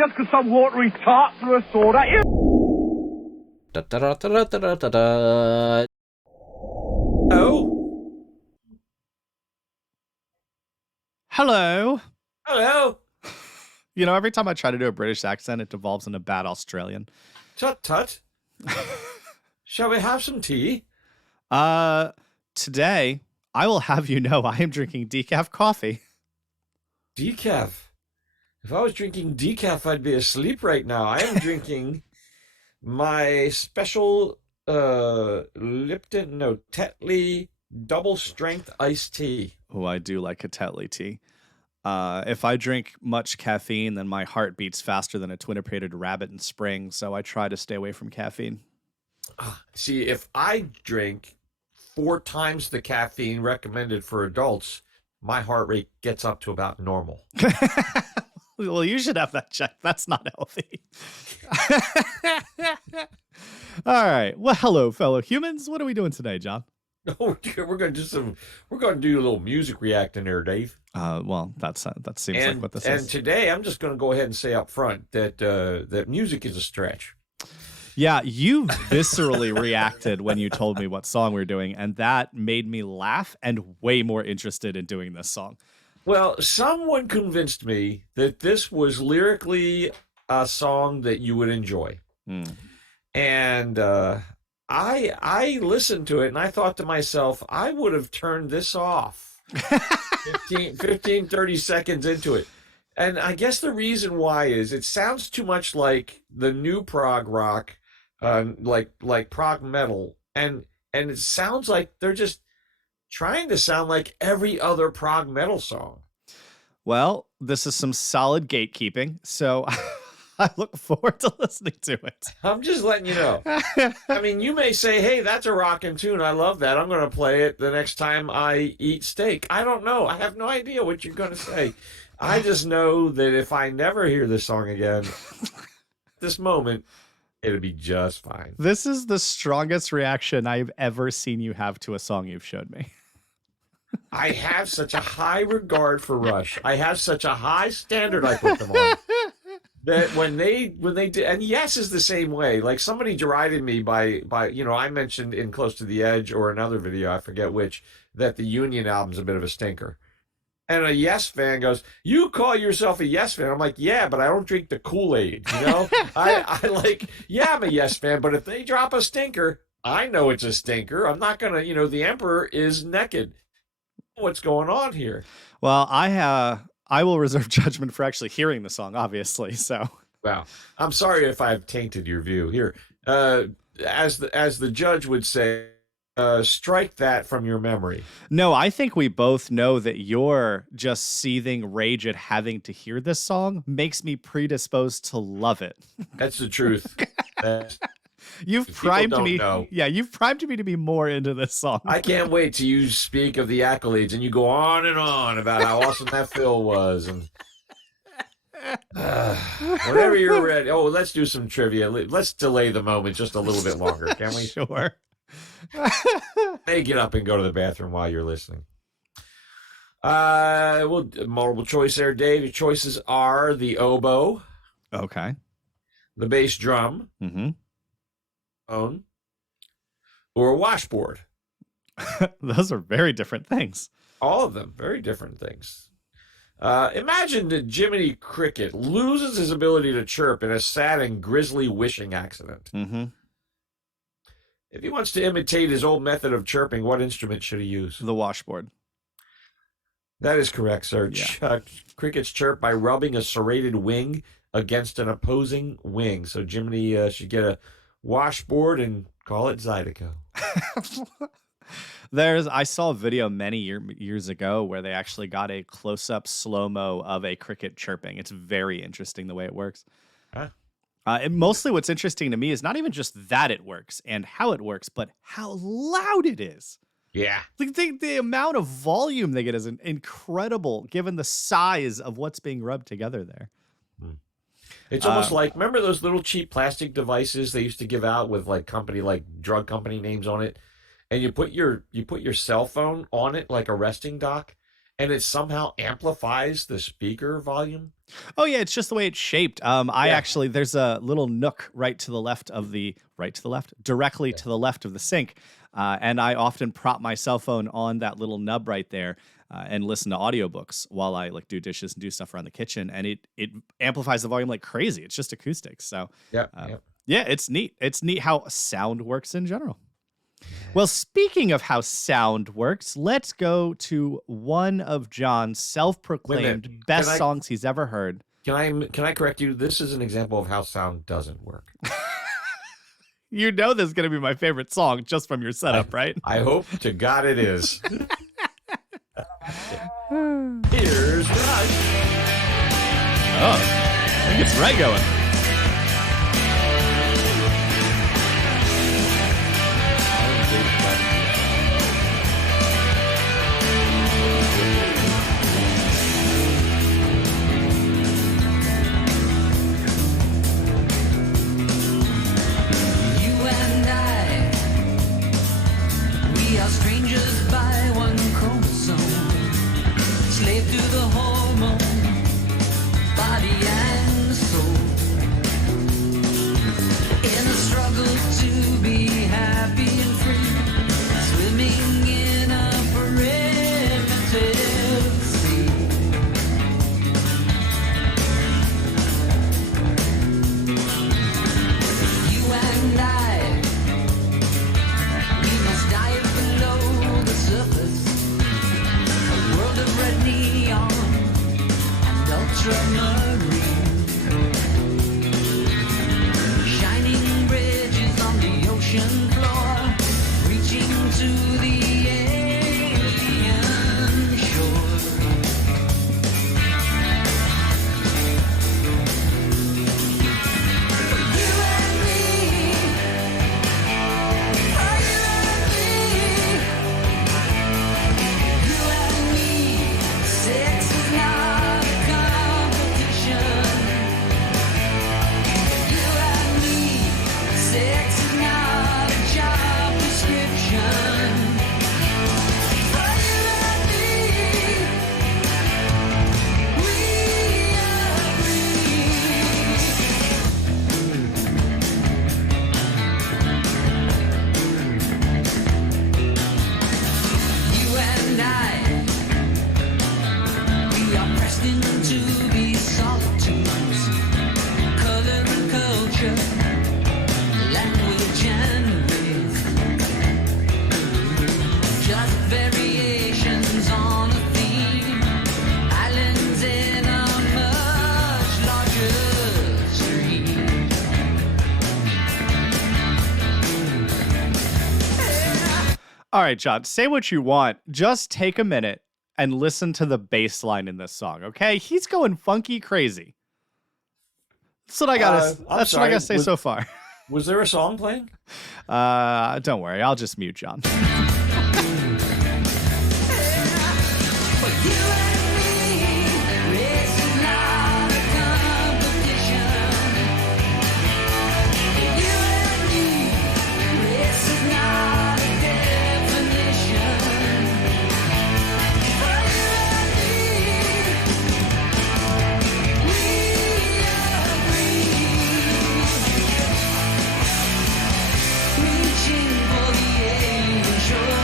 just because some watery tart threw a sword at you. Oh. Hello. Hello. You know, every time I try to do a British accent, it devolves into bad Australian. Tut tut. Shall we have some tea? Today, I will have you know I am drinking decaf coffee. Decaf. If I was drinking decaf, I'd be asleep right now. I am drinking my special Tetley double strength iced tea. Oh, I do like a Tetley tea. If I drink much caffeine, then my heart beats faster than a twin-operated rabbit in spring, so I try to stay away from caffeine. See, if I drink 4 times the caffeine recommended for adults, my heart rate gets up to about normal. Well, you should have that checked. That's not healthy. All right. Well, hello, fellow humans. What are we doing today, John? Oh, dear, we're going to do a little music reacting there, Dave. Well, that seems like what this is. And today, I'm just going to go ahead and say up front that that music is a stretch. Yeah, you viscerally reacted when you told me what song we were doing, and that made me laugh and way more interested in doing this song. Well, someone convinced me that this was lyrically a song that you would enjoy. And I listened to it, and I thought to myself, I would have turned this off 15, 30 seconds into it. And I guess the reason why is it sounds too much like the new prog rock, like prog metal, and it sounds like they're just trying to sound like every other prog metal song. Well, this is some solid gatekeeping, so I look forward to listening to it. I'm just letting you know. I mean, you may say, hey, that's a rockin' tune. I love that. I'm going to play it the next time I eat steak. I don't know. I have no idea what you're going to say. I just know that if I never hear this song again, this moment, it'll be just fine. This is the strongest reaction I've ever seen you have to a song you've showed me. I have such a high regard for Rush. I have such a high standard I put them on. That when they did, and Yes is the same way. Like, somebody derided me by I mentioned in Close to the Edge or another video, I forget which, that the Union album's a bit of a stinker. And a Yes fan goes, you call yourself a Yes fan? I'm like, yeah, but I don't drink the Kool-Aid, you know? I'm a Yes fan, but if they drop a stinker, I know it's a stinker. I'm not going to, the Emperor is naked. What's going on here? Well, I will reserve judgment for actually hearing the song, obviously. So, wow, I'm sorry if I've tainted your view here. As the judge would say, strike that from your memory. No, I think we both know that your just seething rage at having to hear this song makes me predisposed to love it. That's the truth. You've primed me. Yeah, you've primed me to be more into this song. I can't wait till you speak of the accolades and you go on and on about how awesome that fill was. And whenever you're ready. Oh, let's do some trivia. Let's delay the moment just a little bit longer, can we? Sure. Hey, get up and go to the bathroom while you're listening. Well, multiple choice there, Dave. Your choices are the oboe. Okay. The bass drum. Mm-hmm. Or a washboard. Those are very different things. All of them, very different things. Imagine that Jiminy Cricket loses his ability to chirp in a sad and grisly wishing accident. Mm-hmm. If he wants to imitate his old method of chirping, what instrument should he use? The washboard. That is correct, sir. Yeah. Crickets chirp by rubbing a serrated wing against an opposing wing. So Jiminy should get a washboard and call it Zydeco. I saw a video many years ago where they actually got a close-up slow-mo of a cricket chirping. It's very interesting the way it works. Huh? And mostly what's interesting to me is not even just that it works and how it works, but how loud it is. Yeah. The amount of volume they get is incredible given the size of what's being rubbed together there. It's almost like, remember those little cheap plastic devices they used to give out with drug company names on it? And you put your cell phone on it like a resting dock, and it somehow amplifies the speaker volume? Oh yeah, it's just the way it's shaped. I actually, there's a little nook directly to the left of the sink, and I often prop my cell phone on that little nub right there and listen to audiobooks while I like do dishes and do stuff around the kitchen, and it amplifies the volume like crazy. It's just acoustics, so yeah, it's neat. It's neat how sound works in general. Well, speaking of how sound works, let's go to one of John's self-proclaimed best songs he's ever heard. Can I correct you? This is an example of how sound doesn't work. You know this is going to be my favorite song just from your setup, right? I hope to God it is. Here's Rush. Oh, I think it's right going. Strangers by one chromosome, slave to the hormone, body and soul, in a struggle to be happy and free, swimming in a primitive sea. You and I dive below the surface, a world of red neon and ultramarine, shining bridges on the ocean floor, reaching to the alien shore. You and me, sex is not a competition. You and me, sex is not a job description. For you and me, we agree. You and I, we are pressed into these solitudes, color and culture, language and race, just variations on a theme, islands in a much larger stream. All right, John, say what you want. Just take a minute and listen to the bass line in this song, okay? He's going funky crazy. That's what I gotta. That's what I gotta say so far. Was there a song playing? Don't worry, I'll just mute John. You and me, race is not a competition. You and me, race is not a definition. For you and me, we agree. Reaching for the alien shore.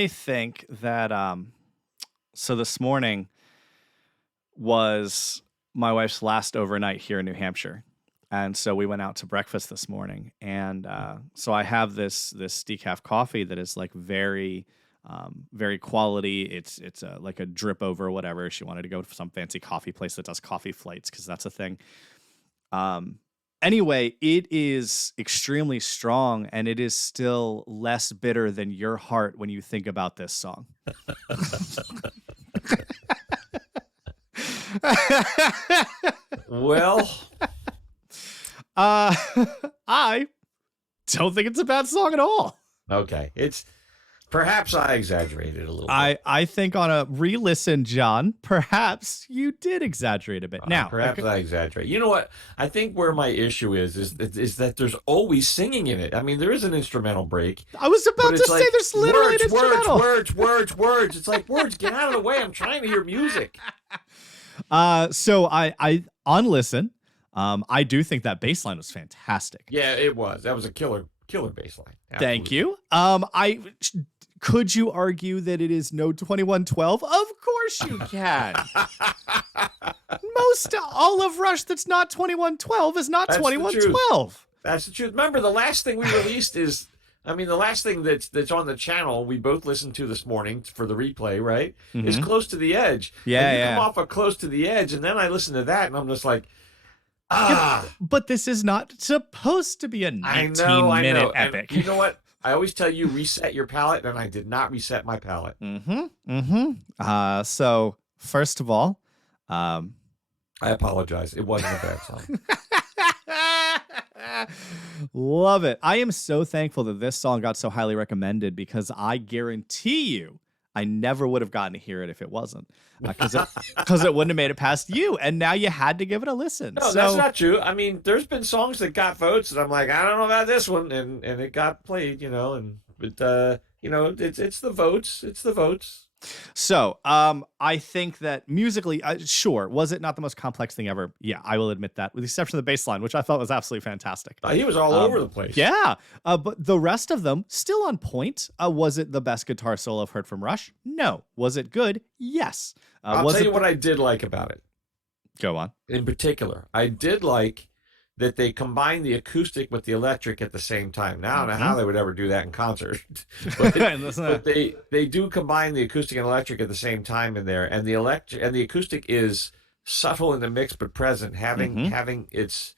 I think that so this morning was my wife's last overnight here in New Hampshire. And so we went out to breakfast this morning. And so I have this decaf coffee that is like very quality. It's like a drip over or whatever. She wanted to go to some fancy coffee place that does coffee flights because that's a thing. Anyway, it is extremely strong, and it is still less bitter than your heart when you think about this song. Well, I don't think it's a bad song at all. okay. It's perhaps I exaggerated a little bit. I think on a re-listen, John, perhaps you did exaggerate a bit. Now, perhaps I exaggerate. You know what? I think where my issue is that there's always singing in it. I mean, there is an instrumental break. I was about to say there's literally an instrumental. Words. It's like words. Get out of the way. I'm trying to hear music. So I on listen, I do think that bass line was fantastic. Yeah, it was. That was a killer bass line. Thank you. Could you argue that it is no 2112? Of course you can. Most all of Rush that's not 2112 is not 2112. That's the truth. Remember, the last thing we released is, the last thing that's on the channel we both listened to this morning for the replay, right? Mm-hmm. Is Close to the Edge. Yeah, and you come off of Close to the Edge, and then I listen to that, and I'm just like, But this is not supposed to be a 19-minute epic. And you know what? I always tell you, reset your palate, and I did not reset my palate. So, first of all, I apologize. It wasn't a bad song. Love it. I am so thankful that this song got so highly recommended because I guarantee you I never would have gotten to hear it if it wasn't. Because it wouldn't have made it past you. And now you had to give it a listen. No, that's not true. I mean, there's been songs that got votes, and I'm like, I don't know about this one. And it got played, it's the votes. It's the votes. So, I think that musically, sure, was it not the most complex thing ever? Yeah, I will admit that, with the exception of the bass line, which I thought was absolutely fantastic. He was all over the place. Yeah, but the rest of them still on point. Was it the best guitar solo I've heard from Rush? No. Was it good? Yes. I'll tell you what I did like about it. Go on. In particular, I did like that they combined the acoustic with the electric at the same time. Now, I don't know how they would ever do that in concert, but they do combine the acoustic and electric at the same time in there, and the acoustic is subtle in the mix but present, having its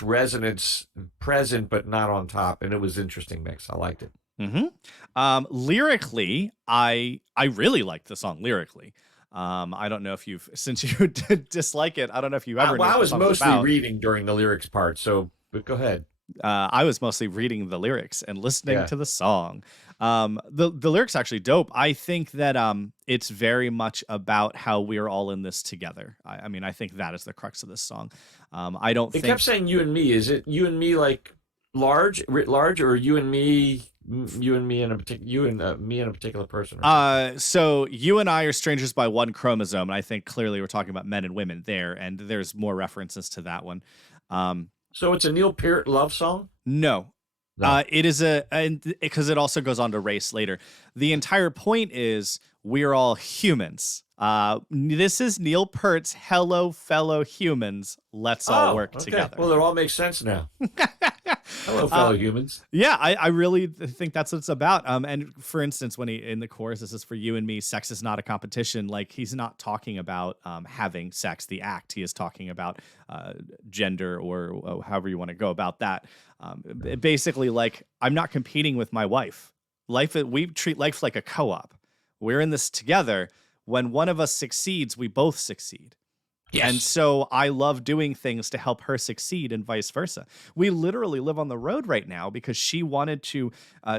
resonance present but not on top, and it was an interesting mix. I liked it. Lyrically, I really liked the song lyrically. I don't know if since you dislike it, I don't know if you ever. I was mostly reading during the lyrics part, but go ahead. I was mostly reading the lyrics and listening to the song. The lyrics are actually dope. I think that it's very much about how we're all in this together. I think that is the crux of this song. I don't think. It kept saying you and me. Is it you and me like large, writ large, or you and me? Me and me in a particular person. So you and I are strangers by one chromosome, and I think clearly we're talking about men and women there, and there's more references to that one. So it's a Neil Peart love song? No. It is because it also goes on to race later. The entire point is we're all humans. This is Neil Peart's "Hello, fellow humans. Let's all work together." Well, it all makes sense now. Hello, fellow humans. Yeah, I really think that's what it's about. And for instance, when he in the chorus, this is for you and me. Sex is not a competition. Like, he's not talking about having sex, the act. He is talking about gender or however you want to go about that. Basically, like, I'm not competing with my wife. We treat life like a co-op. We're in this together. When one of us succeeds, we both succeed. Yes. And so I love doing things to help her succeed and vice versa. We literally live on the road right now because she wanted to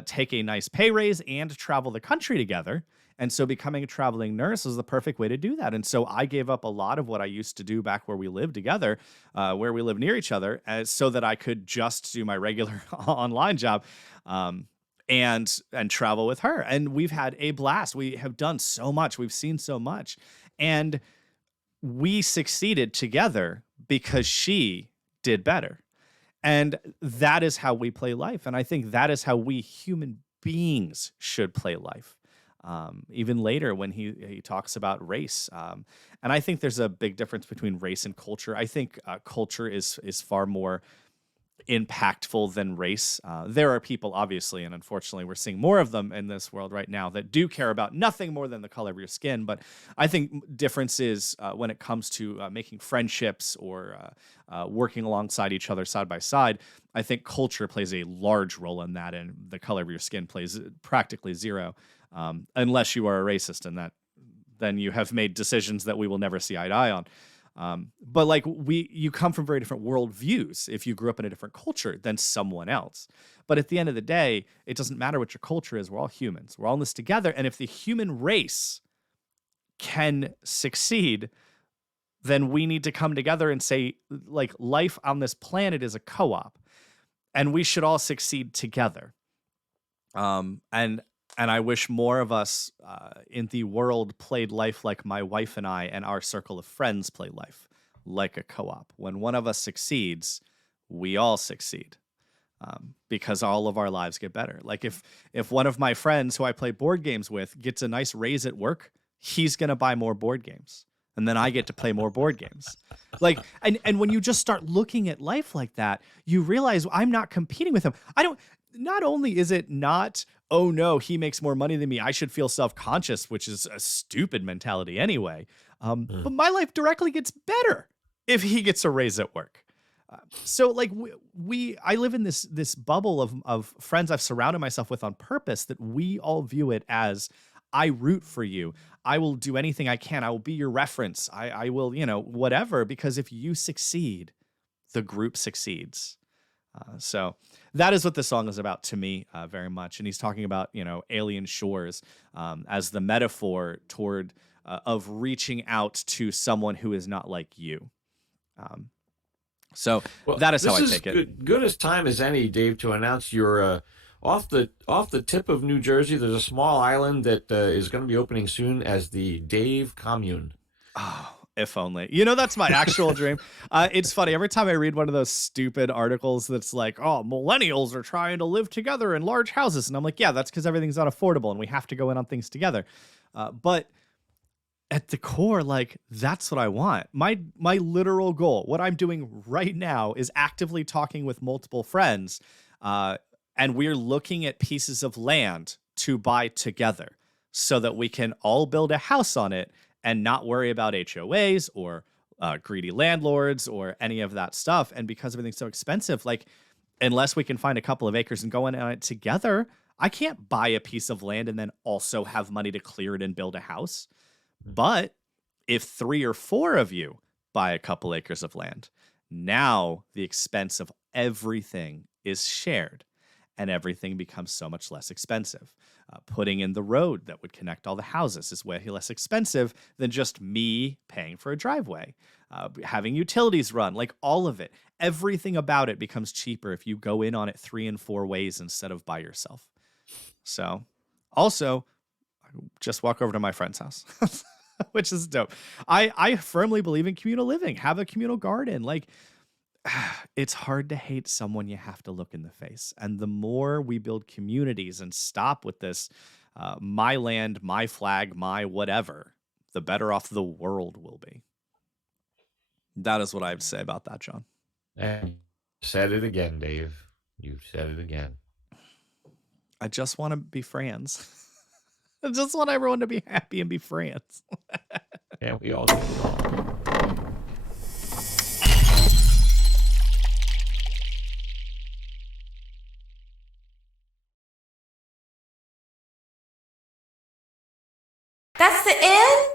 take a nice pay raise and travel the country together. And so becoming a traveling nurse was the perfect way to do that. And so I gave up a lot of what I used to do back where we lived together, where we live near each other, so that I could just do my regular online job. And travel with her. And we've had a blast. We have done so much. We've seen so much. And we succeeded together because she did better. And that is how we play life. And I think that is how we human beings should play life. even later when he talks about race. And I think there's a big difference between race and culture. I think culture is far more impactful than race. There are people, obviously, and unfortunately, we're seeing more of them in this world right now that do care about nothing more than the color of your skin. But I think differences when it comes to making friendships or working alongside each other side by side, I think culture plays a large role in that, and the color of your skin plays practically zero, unless you are a racist, and then you have made decisions that we will never see eye to eye on. But like you come from very different worldviews if you grew up in a different culture than someone else. But at the end of the day, it doesn't matter what your culture is. We're all humans. We're all in this together. And if the human race can succeed, then we need to come together and say, like, life on this planet is a co-op, and we should all succeed together. And I wish more of us in the world played life like my wife and I and our circle of friends play life like a co-op. When one of us succeeds, we all succeed, because all of our lives get better. Like if one of my friends who I play board games with gets a nice raise at work, he's going to buy more board games. And then I get to play more board games. Like, and when you just start looking at life like that, you realize I'm not competing with him. Not only is it not, oh no, he makes more money than me, I should feel self-conscious, which is a stupid mentality anyway. But my life directly gets better if he gets a raise at work. So like I live in this bubble of friends I've surrounded myself with on purpose, that we all view it as, I root for you. I will do anything I can. I will be your reference. I will, whatever, because if you succeed, the group succeeds. So that is what this song is about to me, very much. And he's talking about, alien shores as the metaphor toward of reaching out to someone who is not like you. So that is how I take it. Good as time as any, Dave, to announce your off the tip of New Jersey. There's a small island that is going to be opening soon as the Dave Commune. Oh, if only. That's my actual dream. It's funny. Every time I read one of those stupid articles that's like, oh, millennials are trying to live together in large houses. And I'm like, yeah, that's because everything's not affordable and we have to go in on things together. But at the core, like, that's what I want. My literal goal, what I'm doing right now, is actively talking with multiple friends. And we're looking at pieces of land to buy together so that we can all build a house on it and not worry about HOAs or greedy landlords or any of that stuff. And because everything's so expensive, like, unless we can find a couple of acres and go in on it together, I can't buy a piece of land and then also have money to clear it and build a house. But if 3 or 4 of you buy a couple acres of land, now the expense of everything is shared and everything becomes so much less expensive. Putting in the road that would connect all the houses is way less expensive than just me paying for a driveway. Having utilities run, like, all of it, everything about it becomes cheaper if you go in on it 3 and 4 ways instead of by yourself. So also, just walk over to my friend's house, which is dope. I firmly believe in communal living. Have a communal garden. Like, it's hard to hate someone you have to look in the face. And the more we build communities and stop with this, my land, my flag, my whatever, the better off the world will be. That is what I have to say about that, John. And said it again, Dave. You said it again. I just want to be friends. I just want everyone to be happy and be friends. Yeah, we all do. That's the end?